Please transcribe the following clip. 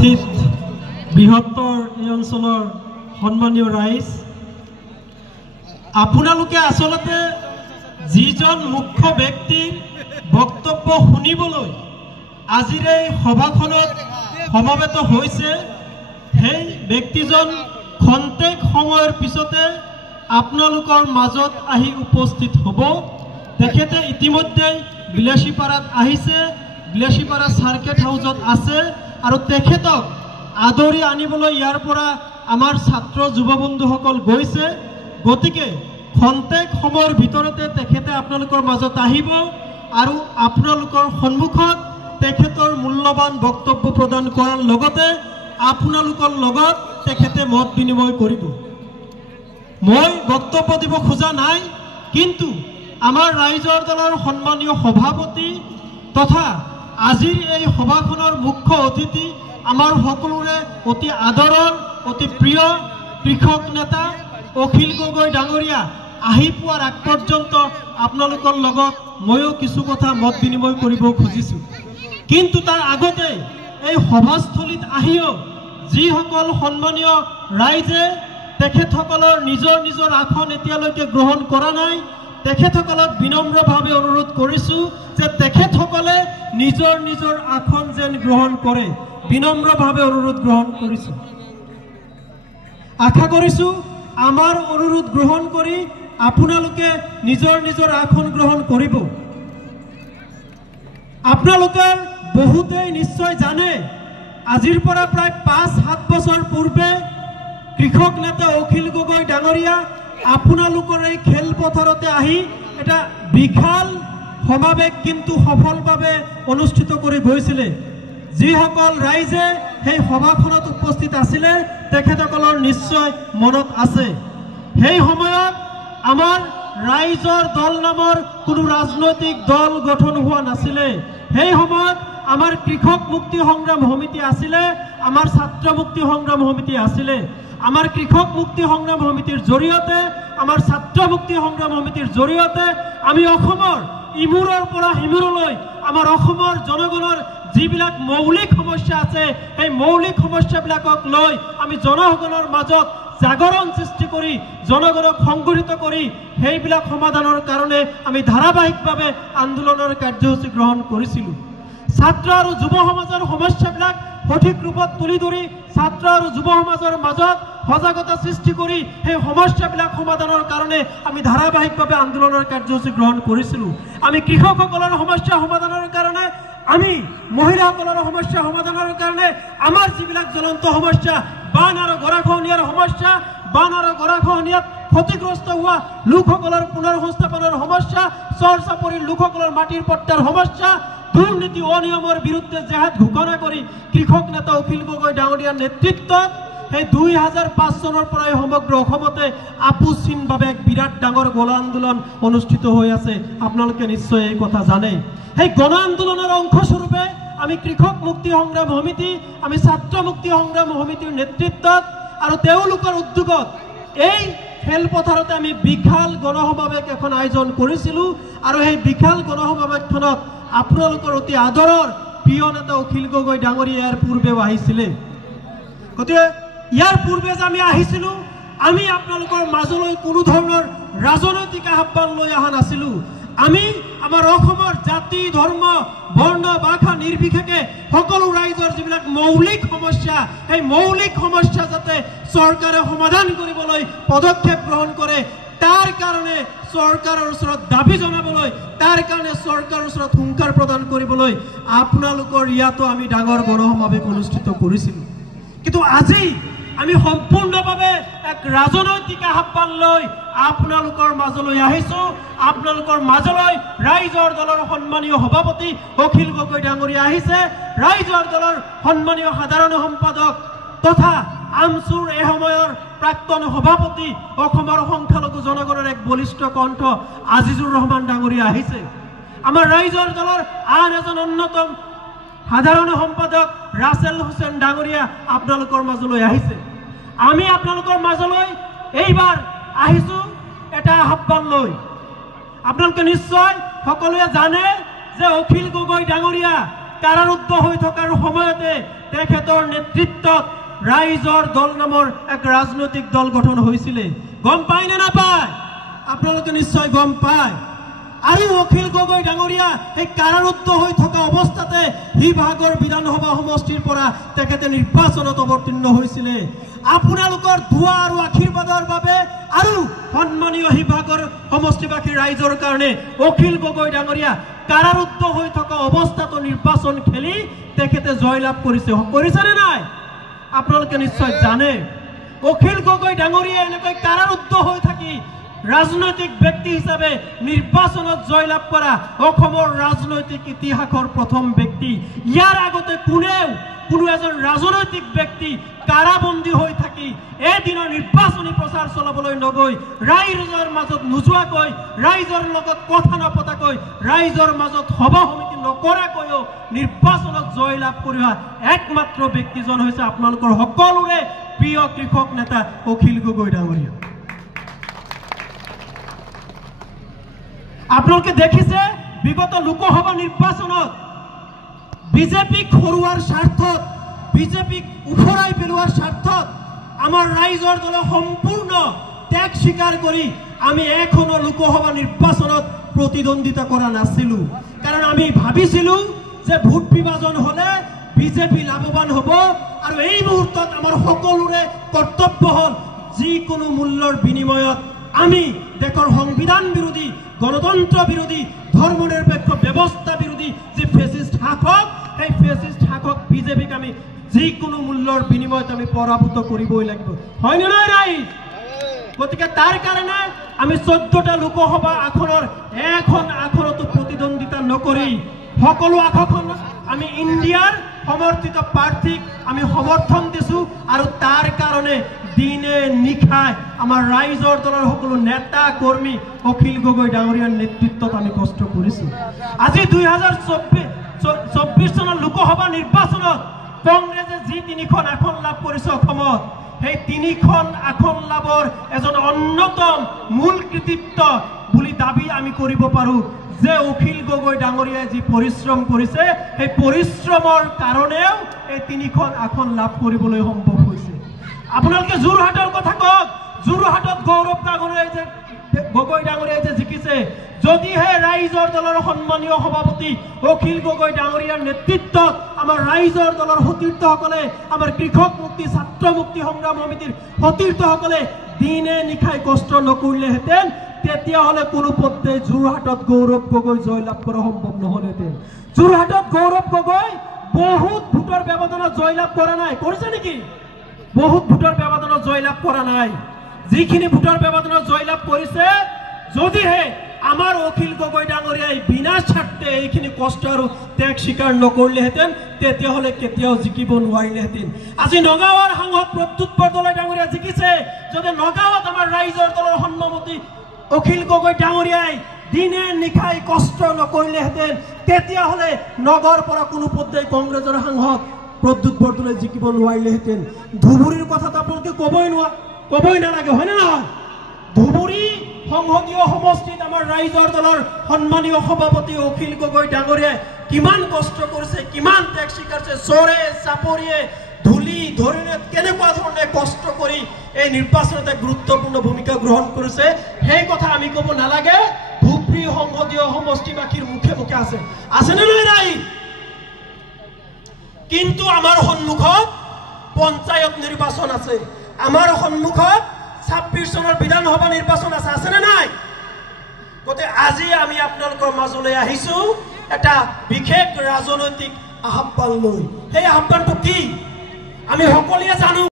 বৃহত্তৰ এই অঞ্চলৰ সন্মানীয় ৰাইজ, আপোনালোকে আসলতে যিজন মুখ্য ব্যক্তিৰ বক্তব্য শুনিবলৈ আজিৰ এই সভাখনত সমবেত হৈছে, সেই ব্যক্তিজন খন্তেক সময়ৰ পিছতে আপোনালোকৰ মাজত আহি উপস্থিত হ'ব। তেখেতে ইতিমধ্যে বিলাসীপাৰাত আহিছে, বিলাসীপাৰা সাৰ্কিট হাউচত আছে আৰু তেখেতক আদৰি আনিবলৈ ইয়াৰ পৰা আমাৰ ছাত্ৰ যুৱ বন্ধুসকল গৈছে। গতিকে খন্তেক সময়ৰ ভিতৰতে তেখেতে আপোনালোকৰ মাজত আহিব আৰু আপোনালোকৰ সন্মুখত তেখেতৰ মূল্যৱান বক্তব্য প্ৰদান কৰাৰ লগতে আপোনালোকৰ লগত তেখেতে মত বিনিময় কৰিব। মই বক্তব্য দিব খোজা নাই, কিন্তু আমাৰ ৰাইজৰ দলৰ সন্মানীয় সভাপতি তথা আজিৰ এই সভাখনৰ মুখ্য অতিথি আমাৰ সকলোৰে অতি আদৰৰ অতি প্ৰিয় কৃষক নেতা অখিল গগৈ ডাঙৰীয়া আহি পোৱাৰ আগ পৰ্যন্ত আপোনালোকৰ লগত ময়ো কিছু কথা মত বিনিময় কৰিব খুজিছোঁ। কিন্তু তাৰ আগতে এই সভাস্থলীত আহিও যিসকল সন্মানীয় ৰাইজে তেখেতসকলৰ নিজৰ নিজৰ আসন এতিয়ালৈকে গ্ৰহণ কৰা নাই, তেখেতসকলক বিনম্ৰভাৱে অনুৰোধ কৰিছোঁ যে তেখেতসকলে নিজৰ নিজৰ আসন যেন গ্ৰহণ কৰে। বিনম্ৰভাৱে অনুৰোধ গ্ৰহণ কৰিছোঁ। আশা কৰিছোঁ আমাৰ অনুৰোধ গ্ৰহণ কৰি আপোনালোকে নিজৰ নিজৰ আসন গ্ৰহণ কৰিব। আপোনালোকে বহুতেই নিশ্চয় জানে, আজিৰ পৰা প্ৰায় 5-7 বছৰ পূৰ্বে কৃষক নেতা অখিল গগৈ ডাঙৰীয়া আপোনালোকৰ এই খেলপথাৰতে আহি এটা বিশাল সমাৱেশ কিন্তু সফলভাৱে অনুষ্ঠিত কৰি গৈছিলে। যিসকল ৰাইজে সেই সভাখনত উপস্থিত আছিলে তেখেতসকলৰ নিশ্চয় মনত আছে। সেই সময়ত আমাৰ ৰাইজৰ দল নামৰ কোনো ৰাজনৈতিক দল গঠন হোৱা নাছিলে। সেই সময়ত আমাৰ কৃষক মুক্তি সংগ্ৰাম সমিতি আছিলে, আমাৰ ছাত্ৰ মুক্তি সংগ্ৰাম সমিতি আছিলে। আমাৰ কৃষক মুক্তি সংগ্ৰাম সমিতিৰ জৰিয়তে, আমাৰ ছাত্ৰ মুক্তি সংগ্ৰাম সমিতিৰ জৰিয়তে আমি অসমৰ ইমূৰৰ পৰা সিমূৰলৈ আমাৰ অসমৰ জনগণৰ যিবিলাক মৌলিক সমস্যা আছে, সেই মৌলিক সমস্যাবিলাকক লৈ আমি জনসাধাৰণৰ মাজত জাগৰণ সৃষ্টি কৰি জনগণক সংগঠিত কৰি সেইবিলাক সমাধানৰ কাৰণে আমি ধাৰাবাহিকভাৱে আন্দোলনৰ কাৰ্যসূচী গ্ৰহণ কৰিছিলোঁ। ছাত্ৰ আৰু যুৱ সমাজৰ সমস্যাবিলাক সঠিক ৰূপত তুলি ধৰি ছাত্ৰ আৰু যুৱ সমাজৰ মাজত সজাগতা সৃষ্টি কৰি সেই সমস্যাবিলাক সমাধানৰ কাৰণে আমি ধাৰাবাহিকভাৱে আন্দোলনৰ কাৰ্যসূচী গ্ৰহণ কৰিছিলোঁ। আমি কৃষকসকলৰ সমস্যা সমাধানৰ কাৰণে, আমি মহিলাসকলৰ সমস্যা সমাধানৰ কাৰণে আমাৰ যিবিলাক জ্বলন্ত সমস্যা, বান আৰু গৰাখহনীয়াৰ সমস্যা, বান আৰু গৰাখহনীয়াত ক্ষতিগ্ৰস্ত হোৱা লোকসকলৰ পুনৰ সংস্থাপনৰ সমস্যা, চৰ চাপৰিৰ লোকসকলৰ মাটিৰ পট্টাৰ সমস্যা, দুৰ্নীতি অনিয়মৰ বিৰুদ্ধে জেহাদ ঘোষণা কৰি কৃষক নেতা অখিল গগৈ ডাঙৰীয়াৰ নেতৃত্বত সেই 2005 চনৰ পৰাই সমগ্ৰ অসমতে আপোচহীনভাৱে এক বিৰাট ডাঙৰ গণ আন্দোলন অনুষ্ঠিত হৈ আছে। আপোনালোকে নিশ্চয় এই কথা জানে। সেই গণ আন্দোলনৰ অংশস্বৰূপে আমি কৃষক মুক্তি সংগ্ৰাম সমিতি, আমি ছাত্ৰ মুক্তি সংগ্ৰাম সমিতিৰ নেতৃত্বত আৰু তেওঁলোকৰ উদ্যোগত এই খেলপথাৰতে আমি বিশাল গণসমাৱেশ এখন আয়োজন কৰিছিলোঁ। আৰু সেই বিশাল গণসমাৱেশখনত আপোনালোকৰ অতি আদৰৰ প্ৰিয় নেতা অখিল গগৈ ডাঙৰীয়া ইয়াৰ পূৰ্বেও আহিছিলে। গতিকে ইয়াৰ পূৰ্বে যে আমি আহিছিলোঁ, আমি আপোনালোকৰ মাজলৈ কোনো ধৰণৰ ৰাজনৈতিক আহ্বান লৈ অহা নাছিলোঁ। আমি আমাৰ অসমৰ জাতি, ধৰ্ম, বৰ্ণ, ভাষা নিৰ্বিশেষে সকলো ৰাইজৰ যিবিলাক মৌলিক সমস্যা, সেই মৌলিক সমস্যা যাতে চৰকাৰে সমাধান কৰিবলৈ পদক্ষেপ গ্ৰহণ কৰে, তাৰ কাৰণে চৰকাৰৰ ওচৰত দাবী জনাবলৈ, তাৰ কাৰণে চৰকাৰৰ ওচৰত হুংকাৰ প্ৰদান কৰিবলৈ আপোনালোকৰ ইয়াতো আমি ডাঙৰ গণসমাৱেশ অনুষ্ঠিত কৰিছিলোঁ। কিন্তু আজি আমি সম্পূৰ্ণভাৱে এক ৰাজনৈতিক আহ্বান লৈ আপোনালোকৰ মাজলৈ আহিছোঁ। আপোনালোকৰ মাজলৈ ৰাইজৰ দলৰ সন্মানীয় সভাপতি অখিল গগৈ ডাঙৰীয়া আহিছে, ৰাইজৰ দলৰ সন্মানীয় সাধাৰণ সম্পাদক তথা আমচুৰ এই সময়ৰ প্ৰাক্তন সভাপতি, অসমৰ সংখ্যালঘু জনগণৰ এক বলিষ্ঠ কণ্ঠ আজিজুৰ ৰহমান ডাঙৰীয়া আহিছে। আমাৰ ৰাইজৰ দলৰ আন এজন অন্যতম সাধাৰণ সম্পাদক ৰাছেল হুছেইন ডাঙৰীয়া আপোনালোকৰ মাজলৈ আহিছে। আমি আপোনালোকৰ মাজলৈ এইবাৰ আহিছোঁ এটা আহ্বান লৈ। আপোনালোকে নিশ্চয় সকলোৱে জানে যে অখিল গগৈ ডাঙৰীয়া কাৰাৰুদ্ধ হৈ থকাৰ সময়তে তেখেতৰ নেতৃত্বত ৰাইজৰ দল নামৰ এক ৰাজনৈতিক দল গঠন হৈছিলে। গম পায় নে নাপায়? আপোনালোকে নিশ্চয় গম পায়। আৰু অখিল গগৈ ডাঙৰীয়া এই কাৰাৰুদ্ধ হৈ থকা অৱস্থাতে শিৱসাগৰ বিধানসভা সমষ্টিৰ পৰা তেখেতে নিৰ্বাচনত অৱতীৰ্ণ হৈছিলে। আপোনালোকৰ দুৱা আৰু আশীৰ্বাদৰ বাবে আৰু সন্মানীয় শিৱসাগৰ সমষ্টিবাসী ৰাইজৰ কাৰণে অখিল গগৈ ডাঙৰীয়া কাৰাৰুদ্ধ হৈ থকা অৱস্থাতো নিৰ্বাচন খেলি তেখেতে জয়লাভ কৰিছেনে নাই? আপোনালোকে নিশ্চয় জানে। অখিল গগৈ ডাঙৰীয়া এনেকৈ কাৰাৰুদ্ধ হৈ থাকি ৰাজনৈতিক ব্যক্তি হিচাপে নিৰ্বাচনত জয়লাভ কৰা অসমৰ ৰাজনৈতিক ইতিহাসৰ প্ৰথম ব্যক্তি। ইয়াৰ আগতে কোনো এজন ৰাজনৈতিক ব্যক্তি কাৰাবন্দী হৈ থাকি এদিনৰ নিৰ্বাচনী প্ৰচাৰ চলাবলৈ নগৈ, ৰাইজৰ মাজত নোযোৱাকৈ, ৰাইজৰ লগত কথা নপতাকৈ, ৰাইজৰ মাজত সভা সমিতি নকৰাকৈও নিৰ্বাচনত জয়লাভ কৰি অহা একমাত্ৰ ব্যক্তিজন হৈছে আপোনালোকৰ সকলোৰে প্ৰিয় কৃষক নেতা অখিল গগৈ ডাঙৰীয়া। আপোনালোকে দেখিছে বিগত লোকসভা নিৰ্বাচনত বিজেপিক হৰুৱাৰ স্বাৰ্থত, বিজেপিক উফৰাই পেলোৱাৰ স্বাৰ্থত আমাৰ ৰাইজৰ দলে সম্পূৰ্ণ ত্যাগ স্বীকাৰ কৰি আমি এখনো লোকসভা নিৰ্বাচনত প্ৰতিদ্বন্দ্বিতা কৰা নাছিলো। কাৰণ আমি ভাবিছিলো যে ভোট বিভাজন হলে বিজেপি লাভৱান হ'ব আৰু এই মুহূৰ্তত আমাৰ সকলোৰে কৰ্তব্য হ'ল যিকোনো মূল্যৰ বিনিময়ত আমি দেশৰ সংবিধান বিৰোধী, গণতন্ত্ৰ বিৰোধী, ধৰ্মনিৰপেক্ষ ব্যৱস্থা বিৰোধী যে ফেচিষ্ট শাসক, সেই ফেচিষ্ট শাসক বিজেপিক আমি যিকোনো মূল্যৰ বিনিময়ত আমি পৰাভূত কৰিবই লাগিব। হয়নে নহয় ৰাইজ? গতিকে তাৰ কাৰণে আমি 14টা লোকসভা আসনৰ এখন আসনতো প্ৰতিদ্বন্দ্বিতা নকৰি সকলো আসন আমি ইণ্ডিয়াৰ সমৰ্থিত প্ৰাৰ্থীক আমি সমৰ্থন দিছো। আৰু তাৰ কাৰণে দিনে নিশাই আমাৰ ৰাইজৰ দলৰ সকলো নেতা কৰ্মী অখিল গগৈ ডাঙৰীয়াৰ নেতৃত্বত আমি কষ্ট কৰিছো। আজি 2024 চনৰ লোকসভা নিৰ্বাচনত কংগ্ৰেছে যি 3খন আসন লাভ কৰিছে অসমত, সেই 3খন আসন লাভৰ এজন অন্যতম মূল কৃতিত্ব বুলি দাবী আমি কৰিব পাৰো যে অখিল গগৈ ডাঙৰীয়াই যি পৰিশ্ৰম কৰিছে, সেই পৰিশ্ৰমৰ কাৰণেও এই 3খন আসন লাভ কৰিবলৈ সম্ভৱ হৈছে। আপোনালোকে যোৰহাটৰ কথা কওক, যোৰহাটত গৌৰৱ গগৈ ডাঙৰীয়াই যে জিকিছে, যদিহে ৰাইজৰ দলৰ সন্মানীয় সভাপতি অখিল গগৈ ডাঙৰীয়াৰ নেতৃত্বত আমাৰ ৰাইজৰ দলৰ সতীৰ্থসকলে, আমাৰ কৃষক মুক্তি ছাত্ৰ মুক্তি সংগ্ৰাম সমিতিৰ সতীৰ্থসকলে দিনে নিশাই কষ্ট নকৰিলেহেঁতেন, তেতিয়াহ'লে কোনো পথে যোৰহাটত গৌৰৱ গগৈ জয়লাভ কৰা সম্ভৱ নহ'লহেঁতেন। যোৰহাটত গৌৰৱ গগৈ বহুত ভোটৰ ব্যৱধানত জয়লাভ কৰা নাই, কৰিছে নেকি? বহুত ভোটৰ ব্যৱধানত জয়লাভ কৰা নাই। যিখিনি ভোটৰ ব্যৱধানত জয়লাভ কৰিছে, যদিহে আমাৰ অখিল গগৈ ডাঙৰীয়াই বিনা স্বাৰ্থে এইখিনি কষ্ট আৰু ত্যাগ স্বীকাৰ নকৰিলেহেঁতেন, তেতিয়াহ'লে কেতিয়াও জিকিব নোৱাৰিলেহেঁতেন। আজি নগাঁৱৰ সাংসদ প্ৰদ্যুৎ বৰদলৈ ডাঙৰীয়া জিকিছে, যদি নগাঁৱত আমাৰ ৰাইজৰ দলৰ সন্মতি অখিল গগৈ ডাঙৰীয়াই দিনে নিশাই কষ্ট নকৰিলেহেঁতেন, তেতিয়াহ'লে নগৰৰ পৰা কোনো পথে কংগ্ৰেছৰ সাংসদ প্ৰদ্যুৎ বৰদলৈ জিকিব নোৱাৰিলেহেঁতেন। ধুবুৰীৰ কথাটো আপোনালোকে ক'বই নালাগে, হয়নে নহয়? ধুবুৰী সংসদীয় সমষ্টিত আমাৰ ৰাইজৰ দলৰ সন্মানীয় সভাপতি অখিল গগৈ ডাঙৰীয়াই কিমান কষ্ট কৰিছে, কিমান ত্যাগ স্বীকাৰিছে, চৰে চাপৰিয়ে ধূলি ধৰিলে কেনেকুৱা ধৰণে কষ্ট কৰি এই নিৰ্বাচনত এক গুৰুত্বপূৰ্ণ ভূমিকা গ্ৰহণ কৰিছে, সেই কথা আমি ক'ব নালাগে। ধুবুৰী সংসদীয় সমষ্টিবাসীৰ মুখে মুখে আছেনে নহয় ৰাইজ? কিন্তু আমাৰ সন্মুখত পঞ্চায়ত নিৰ্বাচন আছে, আমাৰ সন্মুখত 26 চনৰ বিধানসভা নিৰ্বাচন আছেনে নাই? গতিকে আজি আমি আপোনালোকৰ মাজলৈ আহিছো এটা বিশেষ ৰাজনৈতিক আহ্বান লৈ। সেই আহ্বানটো কি আমি সকলোৱে জানো।